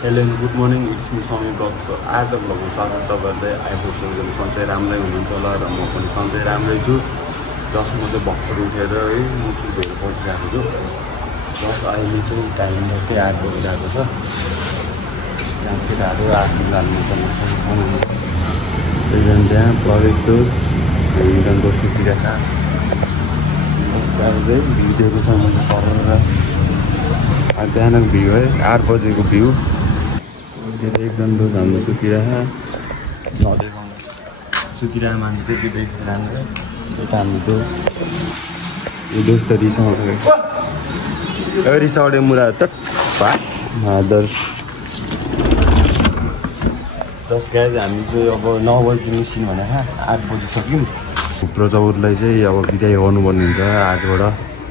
Hello good morning, it's me समी blog. So आज भ्लगमा स्वागत तपाईँहरूले आइपुग्नु सधैँ राम्रै हुनुहुन्छ होला र म पनि सधैँ राम्रै छु। जसमा चाहिँ भर्खर उठेर है मुखी धोएर बसिरहेको छु। जस अहिले चाहिँ टाइम मात्रै 8 बजिरहेको छ। त्यहाँ केटाहरू आफ्नो गाडीमा चलाउँछ। एकजना त्यहाँ प्रवेश दोष एकजना सुतिरहेका चाहिँ भिडियोको छ मैले सरल र बिहानको भ्यू है 8 बजेको भ्यू। एकजना दोष हाम्रो सुतिरहेको सुतिरहेको मान्छे चाहिँ त्यो देखेर राम्रो एउटा हाम्रो दोष। यो दोष त रिसाउँदै मुरा त हादर 10 गाई हामी चाहिँ अब 9 बजी निस्क्यौँ भने 8 बजिसक्यौँ। प्रजाउरलाई चाहिँ अब बिदाई गर्नुपर्ने हुन्छ आजबाट।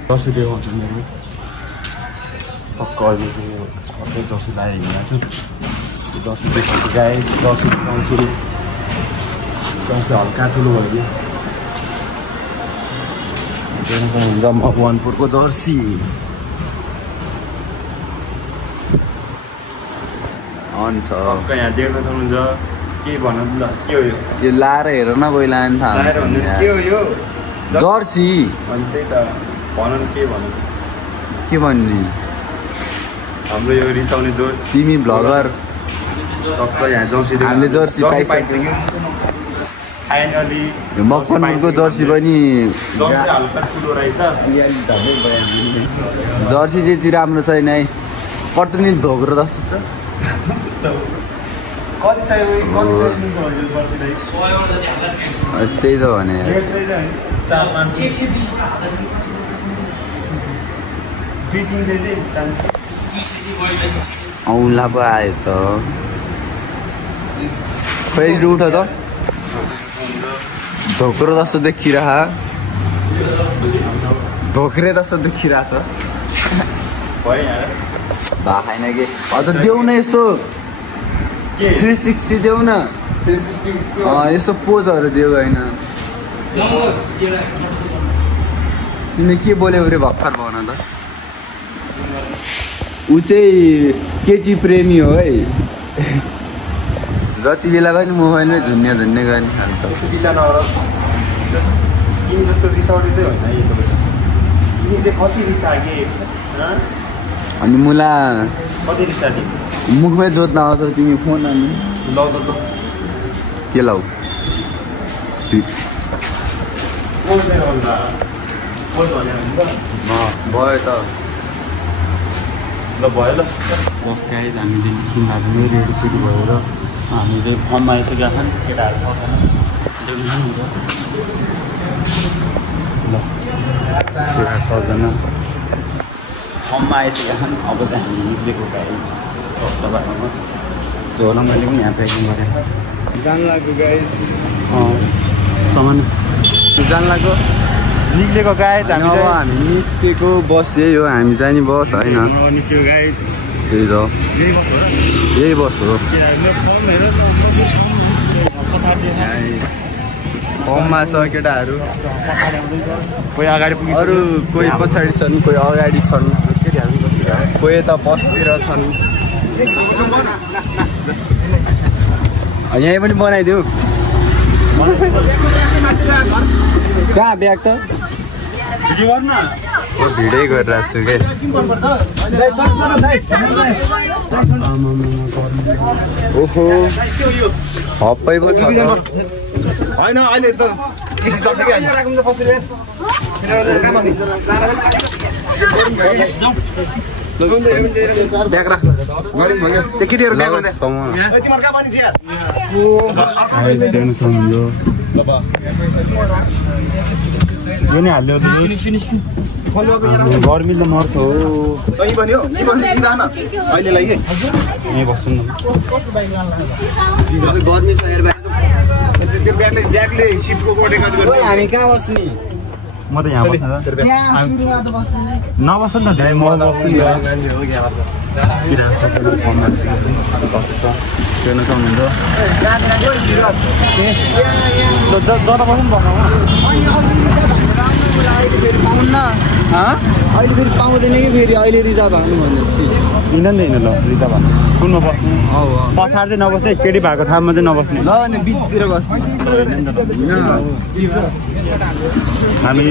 दसैँ देखाउँछ मेरो टक्क अहिले चाहिँ अर्कै दसैँ लगाएर हिँडेको छु। दसैँ देखाउँछु गाई दसैँ देखाउँछु। दसैँ हल्का ठुलो भयो कि हुन्छ मकवानपुरको जर्सी। हुन्छ यहाँ देख्न सक्नुहुन्छ। के भन्नु ल के हो यो लाएर हेर न पहिला थाहा के हो यो जर्सी। अनि त्यही त भन के भन्नु के भन्ने हाम्रो यो रिसाउने दोस्त तिमी भ्लगर टक्क यहाँ जर्सी हामीले जर्सी पाइसक्यौँ। फाइनली मकवानपुरको जर्सी पनि हल्का ठुलो रहेछ। जर्सी त्यति राम्रो छैन है, कटनी धोक्रो जस्तो छ। त्यही त भने औँला पो आयो त फेरि उठ त धोक्रो जस्तो देखिरह धोक्रे जस्तो देखिरहेछ भाखाइन कि हजुर देऊ न यस्तो 360 देऊ न यस्तो पोजहरू देऊ होइन। तिमीले के बोल्यौ अरे भर्खर भन त। ऊ चाहिँ केटी प्रेमी हो है, जति बेला पनि मोबाइलमै झुन्ने गर्ने खालको। जस्तो रिसाउने चाहिँ होइन तिमी चाहिँ कति रिसा कि अनि मुला कति रिसा मुखमै जोत्न आउँछौ तिमी फोन अनि लौ त के लौ भयो त ल भयो ल। बस गाइज हामी चाहिँ निस्किनु भएको नै रेडी सेडी भएर हामी चाहिँ फर्ममा आइसकेका छन्। केटाहरू ल सबजना फर्ममा आइसकेका छन्। अब चाहिँ हामी निक्लेको गाइज बाटोमा झोल मैले पनि यहाँ प्याकिङ गरेँ जान लाग्यो गाइज सामान जान लाग्यो निक्लेको गाइज। हामी निस्केको बस यही हो, हामी जाने बस होइन निस्केको गाइज। त्यही त यही बस हो। फर्ममा छ केटाहरू, कोही अगाडि पुग्यो अरू कोही पछाडि छन्, कोही अगाडि छन्, कोही यता बसतिर छन्। यहीँ पनि बनाइदिउँ कहाँ ब्याग त भिडै गरिरहेको छु के। ओहो हप्पै पो छ होइन अहिले त कृषि सक्छ कि ब्याग राख्नु त्यो केटीहरू ब्याग यो नै हाल्यो गर्मी त मर्छ हो अहिलेलाई कि यहीँ बस्छौँ न। गर्मी छ त्यो ब्यागले सिटको बोर्डिङ हामी कहाँ बस्ने? म त यहाँ बस्नु नबस्नु न धेरै म बस्छु नि। किराहरू सबैले फर्ममा बस्छ हेर्न सक्नुहुन्छ जता बस्नु अहिले फेरि पाउँदैन कि फेरि अहिले रिजर्भ हाल्नु भनेपछि हिँड्न नि हिँड्नु ल रिजर्भ हाल्नु कुनमा बस्नु पछाडि चाहिँ नबस्ने केटी भएको ठाउँमा चाहिँ नबस्ने ल अनि बिचतिर बस्नु हामी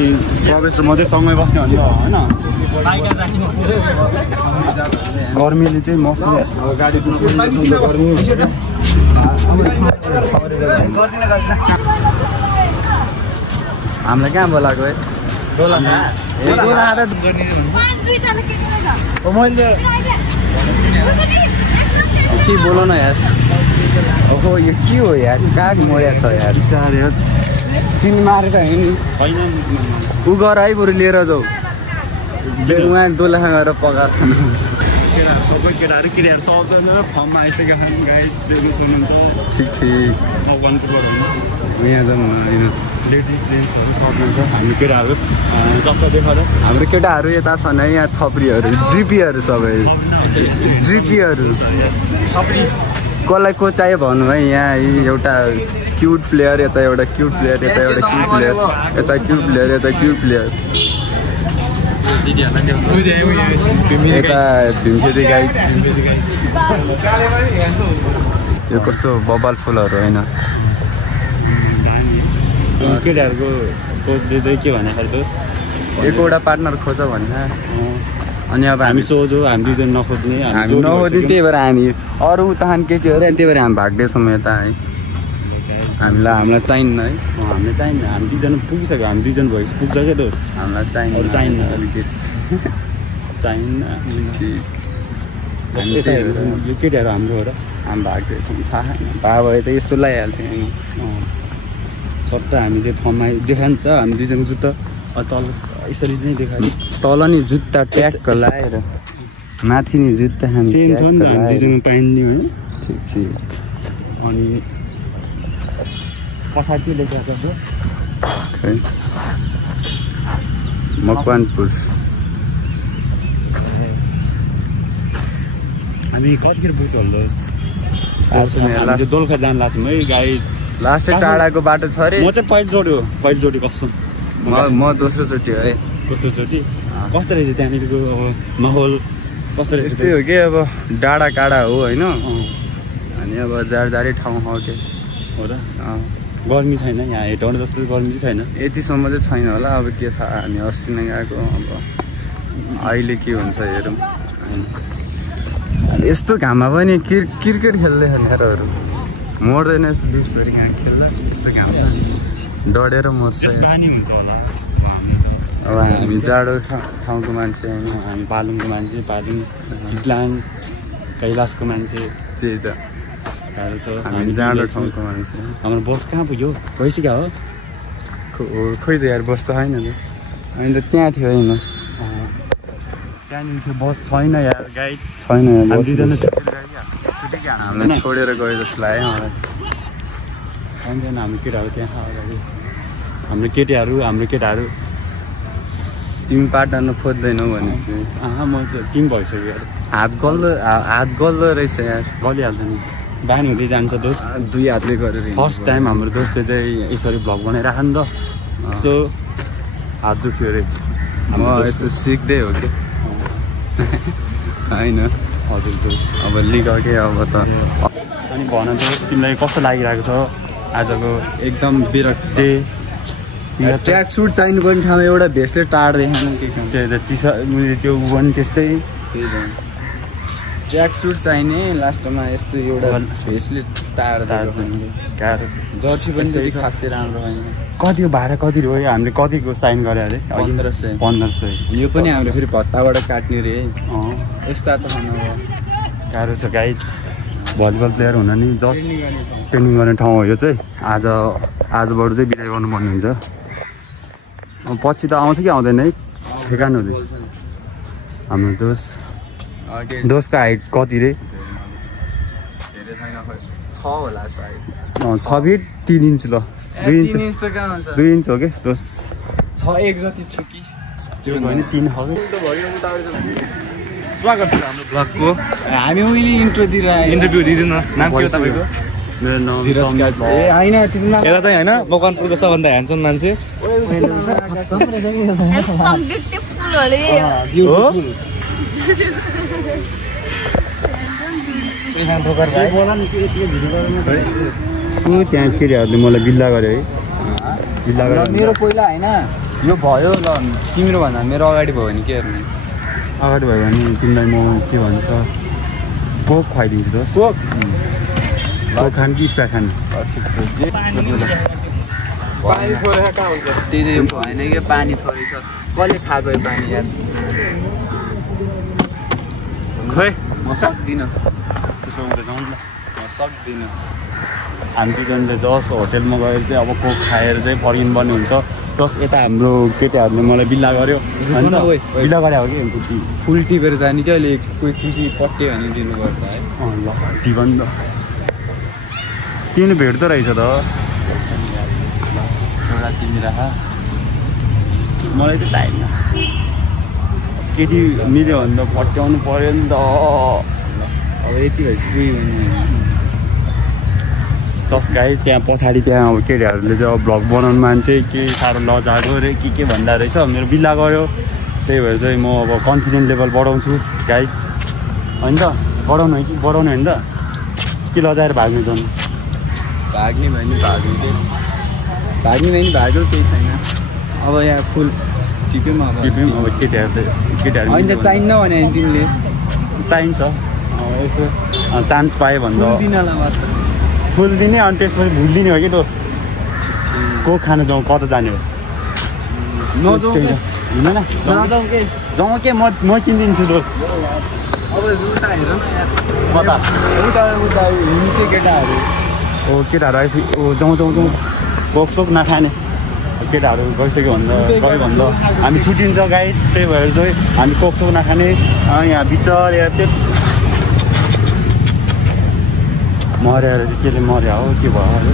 प्रवेश म चाहिँ सँगै बस्ने हो नि होइन गर्मीले चाहिँ मर्छ गाडी गर्मी हामीलाई कहाँ बोलाएको है के बोल न यार ओहो यो के हो यार कहाँ मोया छ यार तिमी मारेर हिँड्नु ऊ गर है बरु लिएर जाऊ उहाँ दोलाखा गएर पकाएर सबै केटाहरू क्रियाहरू सबजना फर्ममा आइसकेका छन् गाई देख्नु सक्नुहुन्छ ठिक ठिक भगवान्को गरौँ यहाँ जाउँ लेडी जेन्ट्सहरू सक्नुहुन्छ हाम्रो केटाहरू जस्तो देखाएर हाम्रो केटाहरू यता छन् है यहाँ छप्रीहरू ड्रिपीहरू सबै ड्रिपीहरू छप्री कसलाई को चाहियो भन्नु है यहाँ एउटा क्युट प्लेयर यता एउटा क्युट प्लेयर यता एउटा क्युट प्लेयर यता क्युट प्लेयर यता क्युट प्लेयर यता भीमखेती गाई यो कस्तो बबाल फुलहरू होइन केटाहरूको कोचले चाहिँ के भन्दाखेरि दोष एकवटा पार्टनर खोज भन्छ अनि अब हामी सोझो हामी दुईजना नखोज्ने हामी नखोज्ने त्यही भएर हामी अरू उतान केटीहरू त्यही भएर हामी भाग्दैछौँ यता है हामीलाई चाहिन्न है हामीलाई चाहिन्न हामी दुईजना पुगिसक्यो हामी दुईजना भएपछि पुग्छ क्या दोष हामीलाई चाहिन्न चाहिन्न अलिकति चाहिन्न यो केटीहरू हाम्रो हो र हामी भाग्दैछौँ थाहा भए भए त यस्तो लगाइहाल्थ्यो होइन सट्ट हामी चाहिँ फर्ममा देखायो नि त हामी दुईजना जुत्ता तल यसरी नै देखायो तल नि जुत्ता ट्याक्क लगाएर माथि नि जुत्ता हामी सेम छ नि त हामी दुईजना पाइने है ठिक ठिक अनि पछाडि लेखेको छ खै मकवानपुर हामी कतिखेर पुग्छ होला दोलखा जान लाग्छौँ है गाई लास्टै टाढाको बाटो छ अरे म चाहिँ पहिलोचोटि कसम म दोस्रोचोटि है दोस्रोचोटि कस्तो रहेछ त्यहाँनिरको अब माहौल कस्तो रहेछ त्यस्तै हो कि अब डाँडा काँडा हो होइन अनि अब जाडजाडै ठाउँ हो कि हो र गर्मी छैन यहाँ हेटौँड जस्तो गर्मी चाहिँ छैन यतिसम्म चाहिँ छैन होला अब के थाहा हामी अस्ति नै गएको अब अहिले के हुन्छ हेरौँ होइन यस्तो घाममा पनि क्रिकेट खेल्दै खेलेरहरू मर्दैन यस्तो देशभरि कहाँ खेल्दा यस्तो घाममा डढेर मर्छ अब हामी जाडो ठाउँको मान्छे होइन हामी पालुङको मान्छे पालुङ चितलाङ कैलाशको मान्छे त्यही त गाह्रो छ हामी जाडो ठाउँको मान्छे हाम्रो बस कहाँ पुग्यो गइसक्यो हो खोइ त यार बस त छैन त अनि त त्यहाँ थियो होइन त्यहाँनिर थियो बस छैन यार गाइड छैन हामी दुईजना हामीलाई छोडेर गयो जस्तो लाग्यो मलाई छैन हाम्रो केटाहरू त्यहाँ अगाडि हाम्रो केटाहरू तिमी पार्टनर खोज्दैनौ भनेपछि म त टिम भइसक्यो हात गल्दो रहेछ यार गलिहाल्छ नि बानी हुँदै जान्छ दोस्त दुई हातले गरेर फर्स्ट टाइम हाम्रो दोस्तले चाहिँ यसरी भ्लग बनाइराख नि त सो हात दुख्यो अरे म यस्तो सिक्दै हो कि होइन हजुर दोस्त अब लिगकै अब त अनि भन दोस्त तिमीलाई कस्तो लागिरहेको छ आजको एकदम विरक्ति ट्र्याक सुट चाहिनु पर्ने ठाउँमा एउटा भेस्टले टाढ देखाउनु त्यो पनि त्यस्तै ट्र्याक सुट चाहिने लास्टमा यस्तो एउटा भेस्टले टाढ गाह्रो जर्सी पनि त्यति खासै राम्रो होइन कतिको भाडा कति हो हामीले कतिको साइन गरे अरे 1500 यो पनि हाम्रो फेरि भत्ताबाट काट्ने रे यस्ता त खानु गाह्रो छ गाइड भलिबल प्लेयर हुन नि जस्ट ट्रेनिङ गर्ने ठाउँ हो यो चाहिँ आजबाट चाहिँ बिदाय गर्नुपर्ने हुन्छ पछि त आउँछ कि आउँदैन है ठेगान हुँदै हाम्रो दोस्तको हाइट कति रे 6 होला सायद 6 फिट 3 इन्च ल 2 इन्च त कहाँ हुन्छ 2 इन्च हो कि दोस्त 6 1 जति छु कि त्यो भयो नि 3 हो कि स्वागत छ हाम्रो ब्लगको हामी उहिले इन्ट्रो दिइरहेको इन्टरभ्यू दिदिन नाम के हो तपाईँको मेरो नाम ए होइन तिम्रो यता चाहिँ होइन मकवानपुरको सबभन्दा ह्यान्डसम मान्छे त्यहाँ केटीहरूले मलाई बिल्ला गर्यो है बिल्ला गरेर मेरो पहिला होइन यो भयो ल तिम्रो भन्दा मेरो अगाडि भयो भने के हेर्ने अगाडि भयो भने तिमीलाई म के भन्छ कोक खुवाइदिन्छु दोस्त कोक कोक खानु कि स्प्राइट खानु ठिक छ जे पानी थोरै कहाँ हुन्छ त्यही भएन कि पानी थोरै छ कसले खाएको यो पानी यार खै म सक्दिनँ त्यसो हुँदा जाउँ ल म सक्दिनँ हामी दुईजनाले जस होटेलमा गएर चाहिँ अब कोक खाएर चाहिँ फर्किनुपर्ने हुन्छ प्लस यता हाम्रो केटाहरूले मलाई बिल्ला गर्यो होइन बिल्ला गरे हो कि खुसी फुल टिपेर जाने कि अहिले कोही खुसी पट्यो भने दिनुपर्छ है ल टिपन त तिमीले भेट्दो रहेछ त एउटा तिमी राख मलाई त चाहिएन केटी मिल्यो भने त पट्याउनु पऱ्यो नि त अब यति भएपछि उयो जस गाई त्यहाँ पछाडि त्यहाँ अब केटीहरूले चाहिँ अब भ्लग बनाउनु मान्छे के साह्रो लजाएको रे के भन्दा रहेछ मेरो बिल्ला गयो त्यही भएर चाहिँ म अब कन्फिडेन्स लेभल बढाउँछु गाई होइन त बढाउनु है कि बढाउने होइन त के लजाएर भाग्नु जानु भाग्ने भयो नि भाग्नु भाग्ने भयो नि भाग्यो केही छैन अब यहाँ फुल टिप्यौँ अब टिप्यौँ अब केटीहरू होइन चाहिन्न भने तिमीले चाहिन्छ यसो चान्स पायो भने त दिनलाई मात्र फुल दिने अनि त्यसपछि भुलिदिने हो कि दोस्त कोक खानु जाउँ कता जाने हो नजाउँ हुँदैन नजाउँ के जाउँ के म किनिदिन्छु दोस्त अब उता हेर न यार कता उता हिँड्छ केटाहरू ओ केटाहरू आएपछि ओ जाउँ कोक सोक नखाने केटाहरू गइसक्यो भन्दा गयो भन्दा हामी छुट्टिन्छ गाई त्यही भएर चाहिँ हामी कोक सोक नखाने यहाँ बिचर या त्यो मर्याएर चाहिँ केले मर्या हो के भयो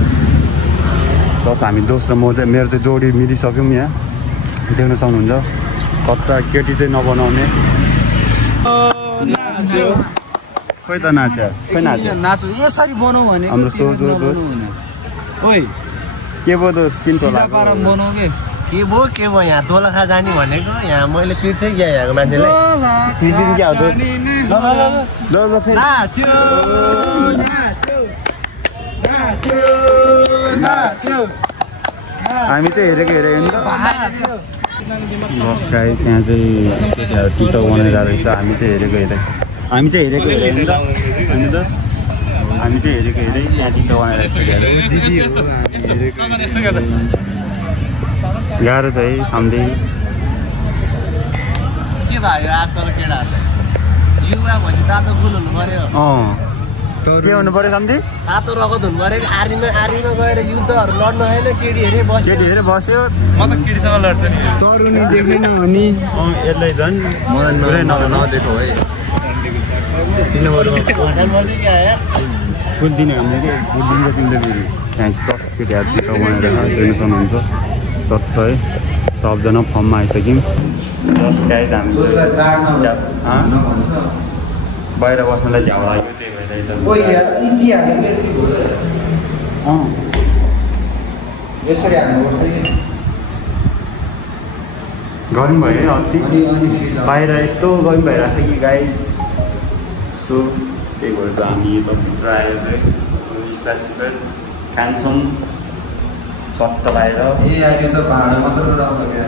प्लस हामी दोस्रो म चाहिँ मेरो चाहिँ जोडी मिलिसक्यौँ यहाँ देख्न सक्नुहुन्छ कता केटी चाहिँ नबनाउने खोइ त नाच्यो खोइ नाच्यो नाच्नु यसरी बनाऊ भने हाम्रो सोझो दोस्त ओइ के भयो दोस्त किन सिधा पारा बनाऊ के भयो यहाँ दोलखा जाने भनेको यहाँ मैले पिर्छै क्या यहाँको मान्छेलाई फिर्दिन क्या हो दोस्त ल फेरि हामी चाहिँ हेरेको नि त बस गाई त्यहाँ चाहिँ टिकटक बनाइरहेको रहेछ हामी चाहिँ हेरेको नि त हामी चाहिँ हेरेको त्यहाँ टिकटक बनाइरहेको गाह्रो छ है सामने के भयो आजकल केटाहरूले युवा भने तातो गुल हुनु पर्यो के हुनु पर्यो सामने तातो रगत हुनु पर्यो आर्मीमा गएर युद्धहरू लड्नु होइन केटीहरू बस्यो म त केटीसँग लड्छ नि तरुनी देख्दैन भने यसलाई झन् मलाई नदेखो है 3 नम्बरमा फुल दिने हामीले के फुल दिन्छ तिमीले फेरि त्यहाँ चस केटीहरू टिकटक बनाएर हेर्नु सक्नुहुन्छ चट्ट है सबजना फर्ममा आइसक्यौँ दस गाई हामी बाहिर बस्नलाई झ्याउ लाग्यो त्यही भएर यसरी हाल्नुपर्छ गर्नु भयो अति बाहिर यस्तो गर्नु भइरहेको थियो कि गाई सो त्यही भएर चाहिँ हामी यता भित्र आएर चाहिँ स्पेसिफिक खान्छौँ चट्ट बाहिर अहिले त भाँडा मात्र राम्रो क्या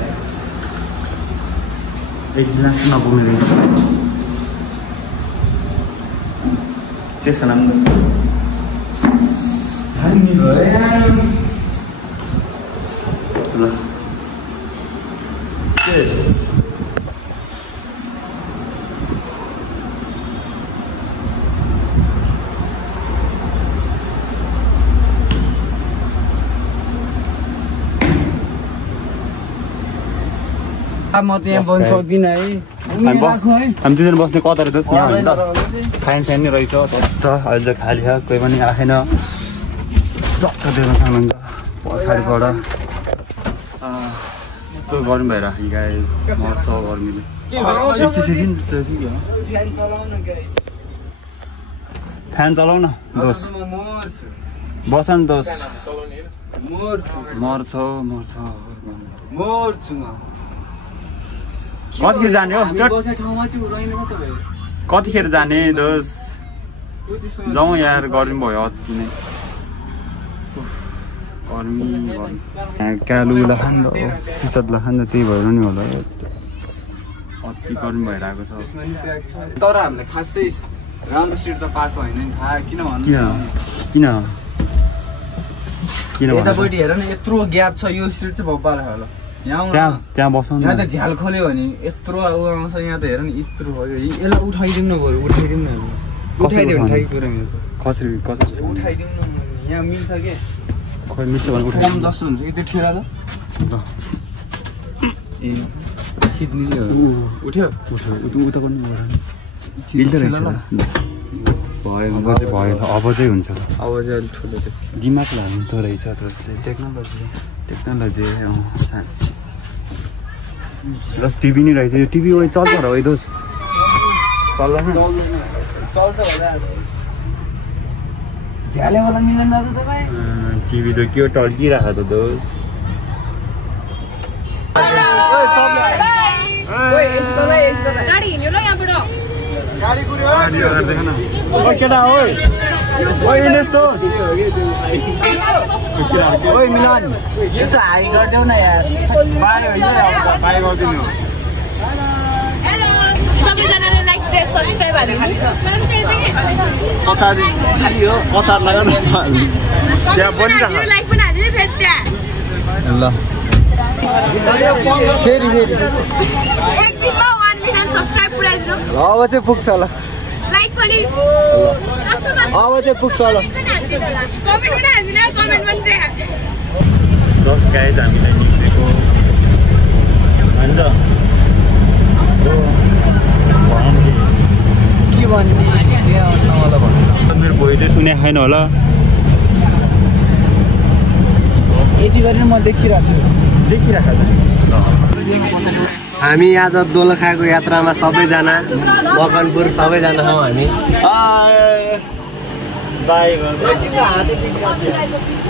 एक गिलास नपुग्ने चेस नाम हामी भयो ल चेस म त्यहाँ बस्न सक्दिनँ है हामी दुईजना बस्ने कता रहेछ यहाँ होइन फाइन साइन नै रहेछ त अहिले चाहिँ खाली छ कोही पनि आएन चक्क देख्न सक्नुहुन्छ पछाडिबाट यस्तो गर्नु भइरहेको गाई मर्छ गर्मीले फ्यान चलाउ न दोस बस न दोस मर्छ कतिखेर जाने हो कतिखेर जाने दोस जाउँ यार गर्मी भयो अति नै गर्मी कालु लखान टी सर्ट लखान त्यही भएर नि होला अति गर्मी भइरहेको छ तर हामीले खासै राम्रो सिट त पाएको होइन नि थाहा किन यतापट्टि हेर न यत्रो ग्याप छ यो सिट चाहिँ भब्बाल होला त्यहाँ बस्नु यहाँ त झ्याल खोल्यो भने यत्रो आउँछ यहाँ त हेर न यत्रो भयो यसलाई उठाइदिउँ न बरु उठाइदिउँ न उठाइदिउँ भने ठ्याक्कै कुरा मिल्छ कसरी उठाइदिउँ न यहाँ मिल्छ के खोइ मिल्छ भने कम जस्तो हुन्छ यति ठेला त ए खिच्ने उठ्यो उता गर्नु मिल्छ रहेछ भयो अब चाहिँ हुन्छ अब चाहिँ अलिक ठुलो थियो दिमाग लाग्दो रहेछ त्यसले टेक्नोलोजी जस टिभी नै रहेछ यो टिभी चल्छ र है दोस चल्दैन चल्छ होला झ्याले वाला मिल्दैन दाजु तपाईँ टिभी त के टल्किरहेको त दोस गाडी हिँड्यो ल यहाँबाट गाडी कुर्यो केटा ओइ मिलन यसो हाई गरिदेऊ न यार बाई होइन बाई गरिदिनु सबैजनाले लाइक शेयर सब्स्क्राइब हाल्नु कतार लगा न त्यहाँ बनिरहेको लाइक पनि हाल्नु फेरि त्यहाँ ल फेरि एक दिनमा 1 मिलियन सब्स्क्राइब पुऱ्याइदिनु अब चाहिँ पुग्छ होला लाइक पनि अब चाहिँ पुग्छ होला कमेन्ट पनि हाल्दिन कमेन्ट पनि त्यहाँ 10 गाइज हामीलाई निस्केको होइन त के भन्ने होला भन्नु मेरो भोइ चाहिँ सुनेको छैन होला यति गरेर म देखिरहेको छु हामी आज दोलखाको यात्रामा सबैजना मकनपुर सबैजना हौ हामी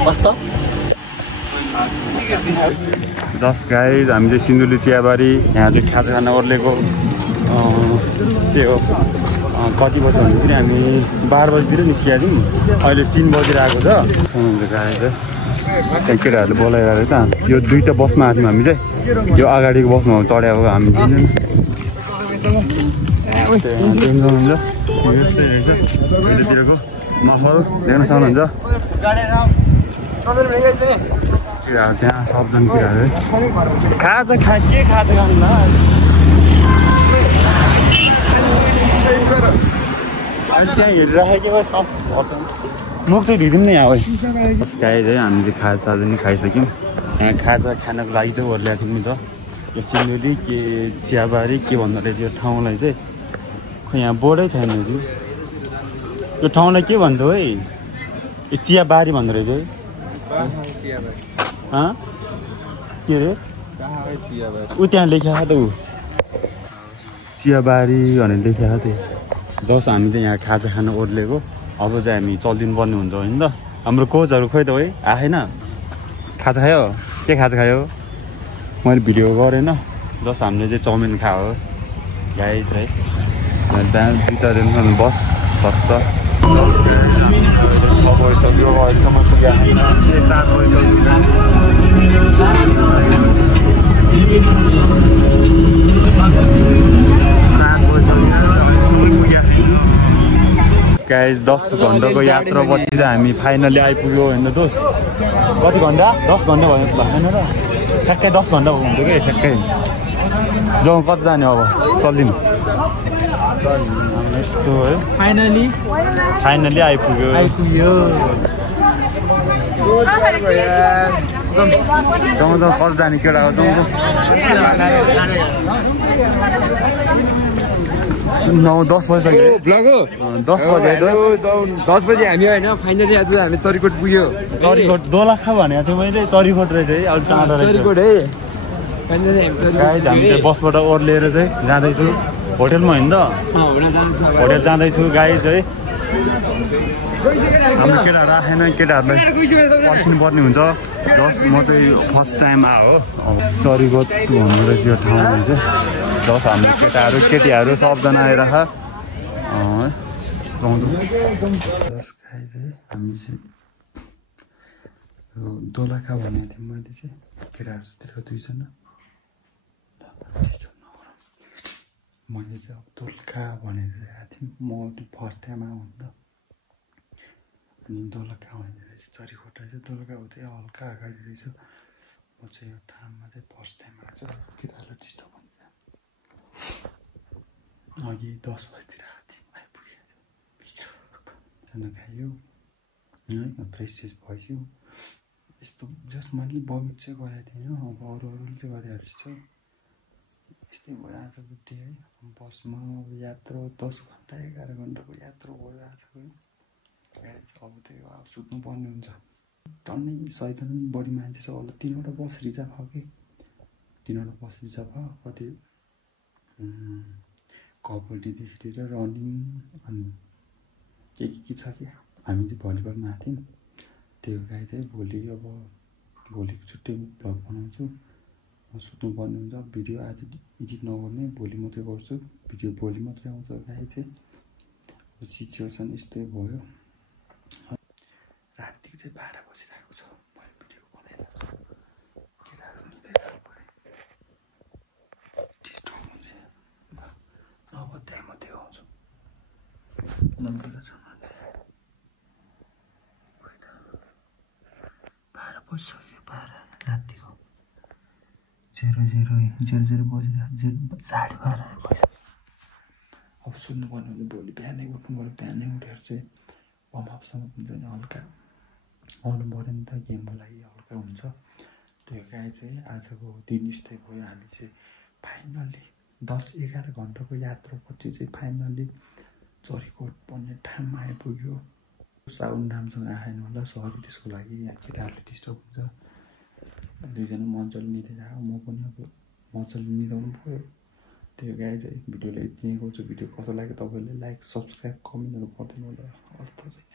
कस्तो 10 गाइज हामी चाहिँ सिन्धुली चियाबारी यहाँ चाहिँ खाजा खाना ओर्लेको त्यो कति बजी भन्यो भने हामी 12 बजीतिर निस्किया थियौँ अहिले 3 बजिरहेको छ गाडी चाहिँ त्यहाँ केटाहरूले बोलाइरहेको त यो दुईवटा बसमा आएको थियौँ हामी चाहिँ यो अगाडिको बसमा चढेको हामी यतातिरको माहौल देख्न सक्नुहुन्छ त्यहाँ सबजना केटाहरू खाजा के खाजा खानु ल त्यहाँ हेरिराखेको मुख चाहिँ दिँदिनँ नि यहाँ गाई चाहिँ हामीले खाजासाजा नि खाइसक्यौँ यहाँ खाजा खानको लागि चाहिँ ओर्ल्याएको थियौँ नि त यो सिन्धुली के चियाबारी के भन्दो रहेछ यो ठाउँलाई चाहिँ खोइ यहाँ बोर्डै छैन यो ठाउँलाई के भन्छ है यो चियाबारी भन्दो रहेछ है के अरे ऊ त्यहाँ लेखेको त ऊ चियाबारी भनेर लेखेको थियो जस हामी चाहिँ यहाँ खाजा खान ओर्लेको अब चाहिँ हामी चलिदिनु पर्ने हुन्छ होइन त हाम्रो कोचहरू खोइ त है आएन खाजा खायो के खाजा खायो मैले भिडियो गरेन जस हामीले चाहिँ चाउमिन खायो गाई चाहिँ त्यहाँ दुईवटा दिन बस सक्छ 6 बजिसक्यो अहिलेसम्म पुगेको छैन 7 गाइज 10 घन्टाको यात्रा पछि चाहिँ हामी फाइनली आइपुग्यो होइन दोस कति घन्टा 10 घन्टा भयो भएन र ठ्याक्कै 10 घन्टा हुन्थ्यो कि ठ्याक्कै जाउँ कति जाने अब चल्दिउँ यस्तो है फाइनली आइपुग्यो जाउँ कति जाने केटा हो जाउँ 9-10 बजिसक्यो 10 बजी हामी होइन फाइनली आज हामी चरीकोट पुग्यो चरीकोट दोलखा भनेको थिएँ मैले चरीकोट रहेछ है अलिक टाढा रहेछ चरीकोट है गाइज हामी चाहिँ बसबाट ओर्लिएर चाहिँ जाँदैछु होटेलमा होइन त होटेल जाँदैछु गाइज है हाम्रो केटाहरू आएन केटाहरूलाई पर्खिनु पर्ने हुन्छ जस्ट म चाहिँ फर्स्ट टाइम आयो अब चरीको 200 रहेछ यो ठाउँमा चाहिँ जस्ट हाम्रो केटीहरू सबजना आएर जस्ट गाइज है हामी चाहिँ दोलखा भनेको थिएँ मैले चाहिँ केटाहरूतिर 2 जना मैले चाहिँ अब दोलखा भनेर आएको थिएँ म फर्स्ट टाइम आउँ नि त अनि दोलखा भनेर चाहिँ चरीकोटा चाहिँ दोलखा हुँदै हल्का अगाडि रहेछ म चाहिँ यो ठाउँमा चाहिँ फर्स्ट टाइम आएको छु केटाहरूलाई डिस्टर्ब हुन्छ अघि 10 बजीतिर आएको थिएँ आइपुगेँ खाना खायो है फ्रेस भयो यस्तो जस्ट मैले बमिट चाहिँ गरेको थिएँ अब अरूले चाहिँ गरेर चाहिँ यस्तै भयो आजको डे है बसमा अब यात्रा 10 घन्टा 11 घन्टाको यात्रा भयो आजको अब त्यही अब सुत्नु पर्ने हुन्छ टन्नै सयजना बढी मान्छे छ होला 3वटा बस रिजर्भ भयो कि 3वटा बस रिजर्भ भयो कति कबड्डीदेखि लिएर रनिङ अनि के छ कि हामी चाहिँ भलिबलमा आएको थियौँ त्यो गाई चाहिँ भोलिको छुट्टै भ्लग बनाउँछु म सुत्नु पर्ने हुन्छ भिडियो आज एडिट नगर्ने भोलि मात्रै गर्छु भिडियो भोलि मात्रै आउँछ गाई चाहिँ सिचुएसन यस्तै भयो रातिको चाहिँ 12 बजिरहेको छ मैले भिडियो बनाएर केटाहरू निदाइरहेको पऱ्यो डिस्टर्ब हुन्छ अब त्यहाँ मात्रै आउँछु नम्बरसम्म 12 बजिसक्यो 12 रातिको 00 बजिरहेको 12:30 बज्यो अब सुन्नुपर्ने हुन्छ भोलि बिहानै उठ्नु पऱ्यो बिहानै उठेर चाहिँ वार्मअपसम्म हुन्छ नि हल्का आउनु पऱ्यो नि त गेमको लागि हल्का हुन्छ त्यो गाई चाहिँ आजको दिन यस्तै भयो हामी चाहिँ फाइनल्ली 10-11 घन्टाको यात्रापछि चाहिँ फाइनल्ली चरीकोट भन्ने ठाउँमा आइपुग्यो साउन्ड राम्रोसँग आएन होला सरी त्यसको लागि यहाँ केटाहरूले डिस्टर्ब हुन्छ 2 जना मजाले निदाइरहेको म पनि अब मजाले निदाउनु पऱ्यो त्यो गाई चाहिँ भिडियोलाई यति नै गर्छु भिडियो कस्तो लाग्यो तपाईँले लाइक सब्सक्राइब कमेन्टहरू गरिदिनु होला हस् त चाहिँ